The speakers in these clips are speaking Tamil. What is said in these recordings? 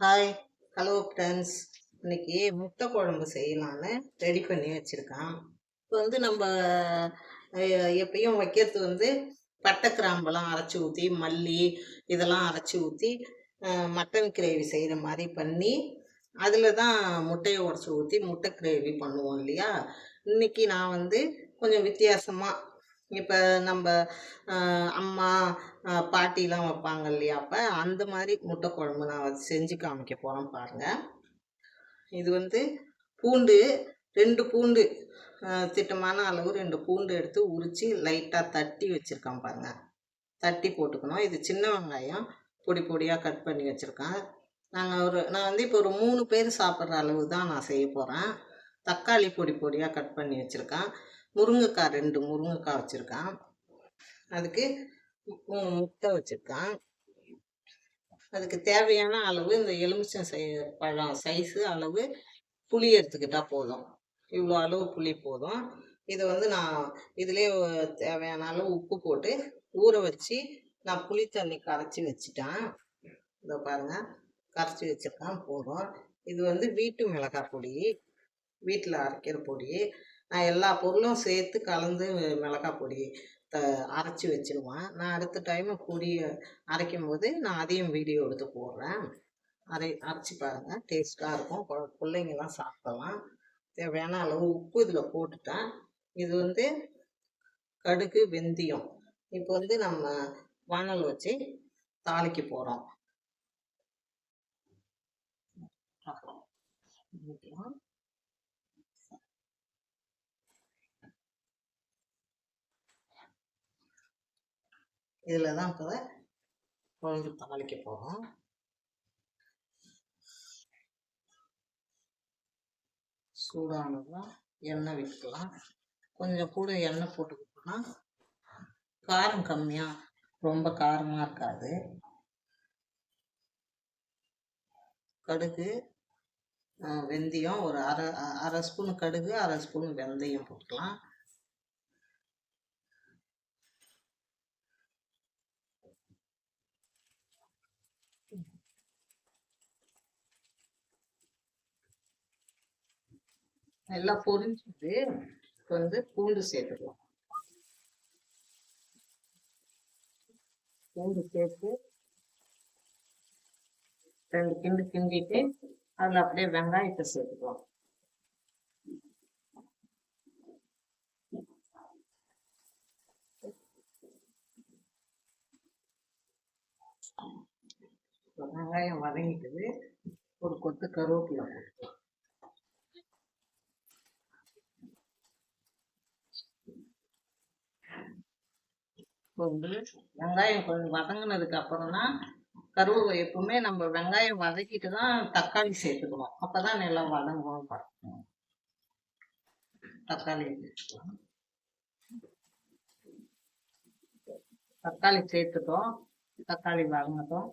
Hi, hello friends. இன்னைக்கு முட்டை குழம்பு செய்யலான்னு ரெடி பண்ணி வச்சுருக்கேன். இப்போ நம்ம எப்பயும் வைக்கிறது பட்டை கிராம்பெல்லாம் அரைச்சி ஊற்றி, மல்லி இதெல்லாம் அரைச்சி ஊற்றி மட்டன் கிரேவி செய்கிற மாதிரி பண்ணி அதில் தான் முட்டையை உடச்சி ஊற்றி முட்டை கிரேவி பண்ணுவோம் இல்லையா. இன்னைக்கு நான் கொஞ்சம் வித்தியாசமாக இப்போ நம்ம அம்மா பாட்டிலாம் வைப்பாங்க இல்லையா, அப்போ அந்த மாதிரி முட்டை குழம்பு நான் செஞ்சு காமிக்க போகிறேன் பாருங்கள். இது பூண்டு 2 பூண்டு திட்டமான அளவு 2 பூண்டு எடுத்து உரித்து லைட்டாக தட்டி வச்சுருக்கேன் பாருங்க. தட்டி போட்டுக்கணும். இது சின்ன வெங்காயம் பொடி பொடியாக கட் பண்ணி வச்சுருக்கேன். நான் இப்போ ஒரு 3 பேர் சாப்பிட்ற அளவு தான் நான் செய்ய போகிறேன். தக்காளி பொடி பொடியாக கட் பண்ணி வச்சுருக்கேன். முருங்கைக்காய் 2 முருங்கைக்காய் வச்சுருக்கேன். அதுக்கு 3 முட்டை வச்சுருக்கேன். அதுக்கு தேவையான அளவு இந்த எலுமிச்சம் பழம் சைஸு அளவு புளி எடுத்துக்கிட்டா போதும். இவ்வளோ அளவு புளி போதும். இதை நான் இதிலே தேவையான அளவு உப்பு போட்டு ஊற வச்சு நான் புளி தண்ணி கரைச்சி வச்சுட்டேன். இதை பாருங்கள், கரைச்சி வச்சுருக்கேன் போதும். இது வீட்டு மிளகாய் பொடி, வீட்டில் அரைக்கிற பொடி. நான் எல்லா பொருளும் சேர்த்து கலந்து மிளகாய் பொடி அரைச்சி வச்சுருவேன். நான் அடுத்த டைமு பொடி அரைக்கும் போது நான் அதையும் வீடியோ எடுத்து போடுறேன். அரைச்சி பாருங்கள், டேஸ்ட்டாக இருக்கும். பிள்ளைங்கள்லாம் சாப்பிடலாம். தேவையான அளவு உப்பு இதில் போட்டுட்டேன். இது கடுகு வெந்தயம். இப்போ நம்ம வானல் வச்சு தாளிக்க போகிறோம். இதில் தான் இப்போ குழம்பு தாளிக்க போகிறோம். சூடானதும் எண்ணெய் விட்டுக்கலாம். கொஞ்சம் கூட எண்ணெய் போட்டுக்கிட்டோம்னா காரம் கம்மியாக, ரொம்ப காரமாக இருக்காது. கடுகு வெந்தயம் ஒரு அரை ஸ்பூன் கடுகு, அரை ஸ்பூன் வெந்தயம் போட்டுக்கலாம். எல்லாம் பொரிஞ்சுட்டு பூண்டு சேர்த்துக்கலாம். பூண்டு சேர்த்து 2 கிண்டு கிண்டிட்டு அதில் அப்படியே வெங்காயத்தை சேர்த்துக்கலாம். வெங்காயம் வதங்கிட்டு ஒரு கொத்து கருவேப்பிலை போட்டுக்கலாம். வெங்காயம் கொஞ்சம் வதங்கினதுக்கு அப்புறம் தான் எப்பவுமே நம்ம வெங்காயம் வதக்கிட்டு தான் தக்காளி சேர்த்துக்கணும். அப்பதான் நல்லா வதங்கும். தக்காளி தக்காளி சேர்த்துட்டோம். தக்காளி வதங்கட்டும்.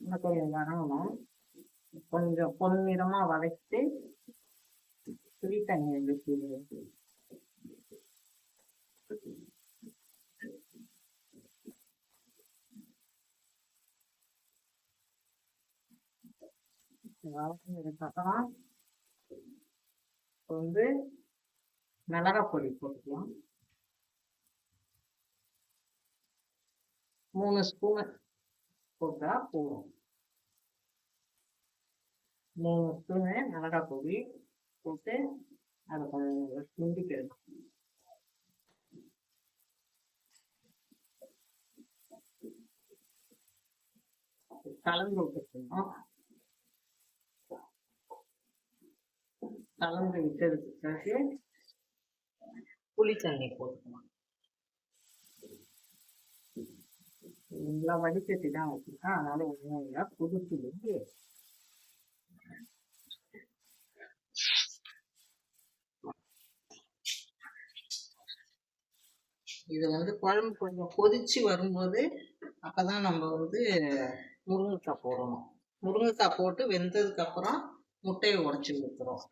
இன்னும் கொஞ்சம் வதங்கணும். கொஞ்சம் பொன்னிறமா வதக்கிட்டு புளி தண்ணி ஊற்றி வதக்கினதுக்கப்புறம் மிளகாய் பொடி போட்டுக்கலாம். 3 ஸ்பூன் போட்டா போதும். 3 ஸ்பூனு மிளகாய் பொடி போட்டு அதை கொஞ்சம் கிண்டிக்கணும். கலந்து விட்டுக்கணும். கலந்து விட்டதுக்கு பிறகு புளி தண்ணி போட்டுக்கணும். நல்லா வடிகட்டி தான் வச்சுருக்கேன், அதனால ஒன்றும் இல்லை. புதுசுலேருந்து இது குழம்பு கொஞ்சம் கொதிச்சு வரும்போது அப்பதான் நம்ம முருங்கைக்காய் போடணும். முருங்கைக்காய் போட்டு வெந்ததுக்கு அப்புறம் முட்டையை உடைச்சி ஊற்றுறோம்.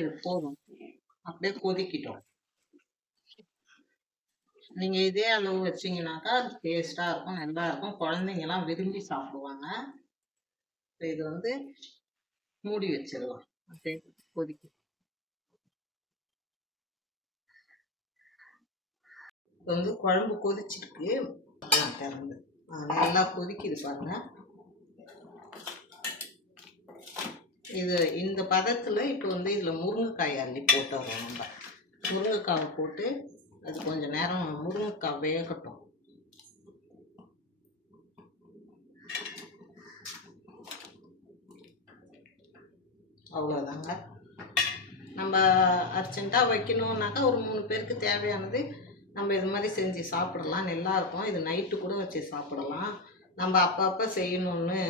இது போதும். அப்படியே கொதிக்கிட்டோம். நீங்க இதே அளவு வச்சீங்கன்னாக்கா அது டேஸ்டா இருக்கும், நல்லா இருக்கும். குழந்தைங்கலாம் விரும்பி சாப்பிடுவாங்க. இது வந்து மூடி வச்சிடலாம். அப்படியே கொதிக்க. இப்போ வந்து குழம்பு கொதிச்சிருக்கு. திறந்து நல்லா கொதிக்குது பாருங்க. இது இந்த பதத்தில் இப்போ வந்து இதில் முருங்கைக்காய் அள்ளி போட்டுறோம். நம்ம முருங்கைக்காவை போட்டு அது கொஞ்சம் நேரம் முருங்கைக்காய் வேகட்டும். அவ்வளோதாங்க. நம்ம அர்ஜென்ட்டாக வைக்கணுன்னாக்கா ஒரு 3 பேருக்கு தேவையானது நம்ம இது மாதிரி செஞ்சு சாப்பிடலாம். நல்லாயிருக்கும். இது நைட்டு கூட வச்சு சாப்பிடலாம். நம்ம அப்பப்போ செய்யணுன்னு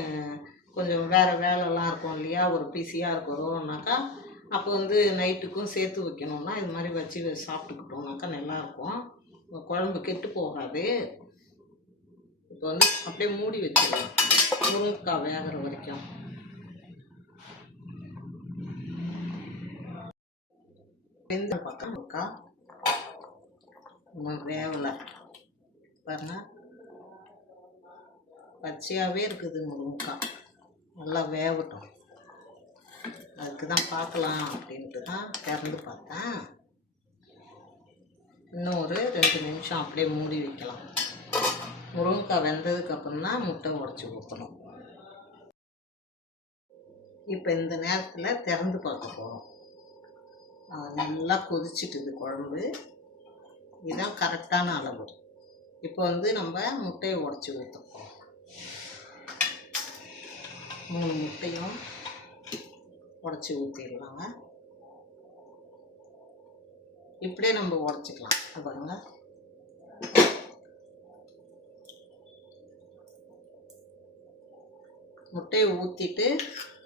கொஞ்சம் வேறு வேலைலாம் இருக்கும் இல்லையா, ஒரு பிஸியாக இருக்கிறோம்னாக்கா அப்போ வந்து நைட்டுக்கும் சேர்த்து வைக்கணுன்னா இது மாதிரி வச்சு சாப்பிட்டுக்கிட்டோம்னாக்கா நல்லாயிருக்கும். குழம்பு கெட்டு போகாது. இப்போ வந்து அப்படியே மூடி வச்சிடலாம் முருங்கைக்காய் வேகிற வரைக்கும். வெந்த பக்கம் இருக்கா வேவலை பாருங்க, பச்சையாகவே இருக்குது முருங்கைக்காய். நல்லா வேகட்டும். அதுக்கு தான் பார்க்கலாம் அப்படின்ட்டு தான் திறந்து பார்த்தேன். இன்னும் ஒரு 2 நிமிஷம் அப்படியே மூடி வைக்கலாம். முருங்கைக்காய் வெந்ததுக்கப்புறம் தான் முட்டை உடச்சி ஊற்றணும். இப்போ இந்த நேரத்தில் திறந்து பார்க்க போகிறோம். நல்லா கொதிச்சிட்டுது குழம்பு. இதுதான் கரெக்டான அளவு. இப்போ வந்து நம்ம முட்டையை உடச்சி ஊற்றப்போம். 3 முட்டையும் உடச்சி ஊற்றிடலாங்க. இப்படியே நம்ம உடச்சிக்கலாம். பாருங்க, முட்டையை ஊற்றிட்டு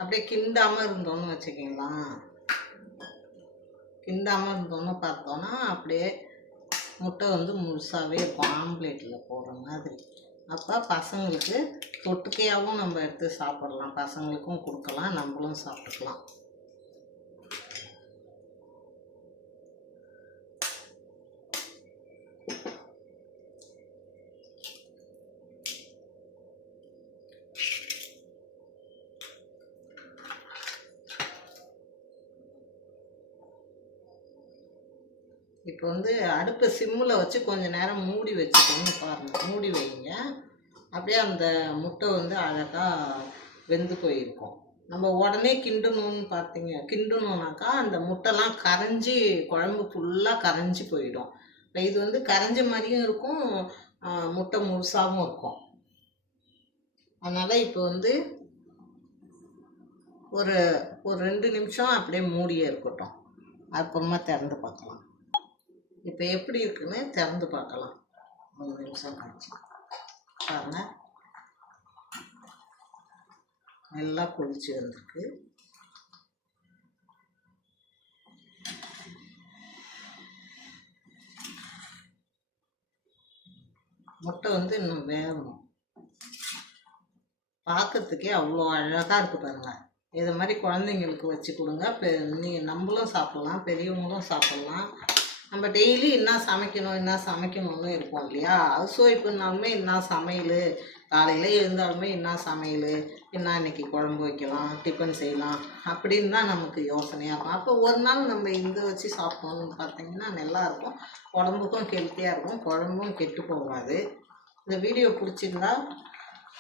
அப்படியே கிண்டாமல் இருந்தோன்னு வச்சுக்கிங்களா. கிண்டாமல் இருந்தோன்னு பார்த்தோன்னா அப்படியே முட்டை வந்து முழுசாகவே இருக்கும், ஆம்லேட்டில் போடுற மாதிரி. அப்போ பசங்களுக்கு தொட்டுக்கையாகவும் நம்ம எடுத்து சாப்பிடலாம். பசங்களுக்கும் கொடுக்கலாம், நம்மளும் சாப்பிட்டுக்கலாம். இப்போ வந்து அடுப்பை சிம்மில் வச்சு கொஞ்சம் நேரம் மூடி வச்சுக்கோன்னு பாருங்கள். மூடி வைங்க. அப்படியே அந்த முட்டை வந்து அழகாக வெந்து போயிருக்கும். நம்ம உடனே கிண்டணுன்னாக்கா அந்த முட்டைலாம் கரைஞ்சி குழம்பு ஃபுல்லாக கரைஞ்சி போயிடும். இப்போ இது வந்து கரைஞ்ச மாதிரியும் இருக்கும், முட்டை முழுசாகவும் இருக்கும். அதனால் இப்போ வந்து ஒரு 2 நிமிஷம் அப்படியே மூடியே இருக்கட்டும். அப்புறமா திறந்து பார்க்கலாம். இப்போ எப்படி இருக்குன்னு திறந்து பார்க்கலாம். 3 நிமிஷம் கழிச்சு பாருங்க, நல்லா கொதிச்சு வந்திருக்கு. முட்டை வந்து இன்னும் வேகணும். பார்க்கறதுக்கே அவ்வளோ அழகாக இருக்குது பாருங்க. இதை மாதிரி குழந்தைங்களுக்கு வச்சு கொடுங்க. நம்மளும் சாப்பிட்லாம், பெரியவங்களும் சாப்பிட்லாம். நம்ம டெய்லி என்ன சமைக்கணும்னு இருப்போம் இல்லையா. ஹவுஸ் ஒய்ஃப்னாலுமே என்ன சமையல், காலையில் எழுந்தாலுமே என்ன சமையல், என்ன இன்னைக்கு குழம்பு வைக்கலாம், டிஃபன் செய்யலாம் அப்படின்னு தான் நமக்கு யோசனையாக இருக்கும். அப்போ ஒரு நாள் நம்ம இந்த வச்சு சாப்பிட்டோம்னு பார்த்தீங்கன்னா நல்லாயிருக்கும். உடம்புக்கும் ஹெல்த்தியாக இருக்கும், குழம்பும் கெட்டு போகாது. இந்த வீடியோ பிடிச்சிருந்தா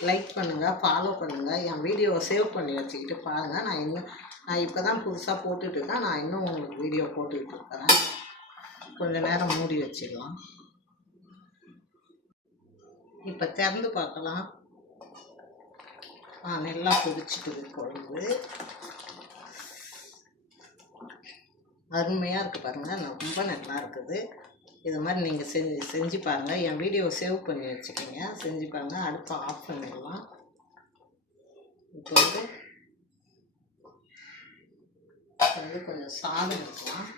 லைக் பண்ணுங்கள், ஃபாலோ பண்ணுங்கள். என் வீடியோவை சேவ் பண்ணி வச்சுக்கிட்டு பாருங்கள். நான் இப்போ தான் புதுசாக போட்டுட்ருக்கேன். நான் இன்னும் உங்களுக்கு வீடியோ போட்டுக்கிட்டு இருக்கிறேன். கொஞ்ச நேரம் மூடி வச்சிடலாம். இப்போ திறந்து பார்க்கலாம். நல்லா கொதிச்சுட்டுது குழம்பு. அருமையாக இருக்குது பாருங்கள், ரொம்ப நல்லா இருக்குது. இது மாதிரி நீங்கள் செஞ்சு பாருங்கள். என் வீடியோவை சேவ் பண்ணி வச்சுக்கோங்க, செஞ்சு பாருங்கள். அடுப்பை ஆஃப் பண்ணிடலாம். இப்போ வந்து கொஞ்சம் சாதம் இருக்கலாம்.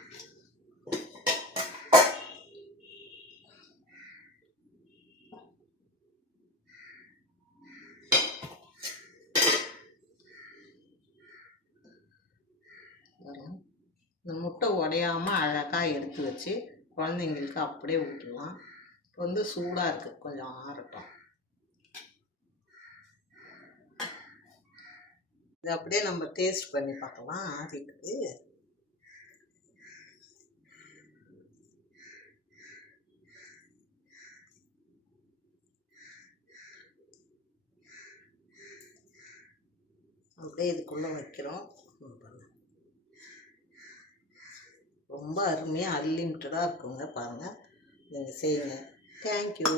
இந்த முட்டை உடையாமல் அழகாக எடுத்து வச்சு குழந்தைங்களுக்கு அப்படியே ஊட்டலாம். இப்போ வந்து சூடாக இருக்குது, கொஞ்சம் ஆறட்டும். இது அப்படியே நம்ம டேஸ்ட் பண்ணி பார்க்கலாம். ஆறிக்குது. அப்படியே இதுக்குள்ளே வைக்கிறோம். ரொம்ப அருமையாக அன்லிமிட்டடாக இருக்குங்க. பாருங்கள், நீங்கள் செய்யுங்க. தேங்க்யூ.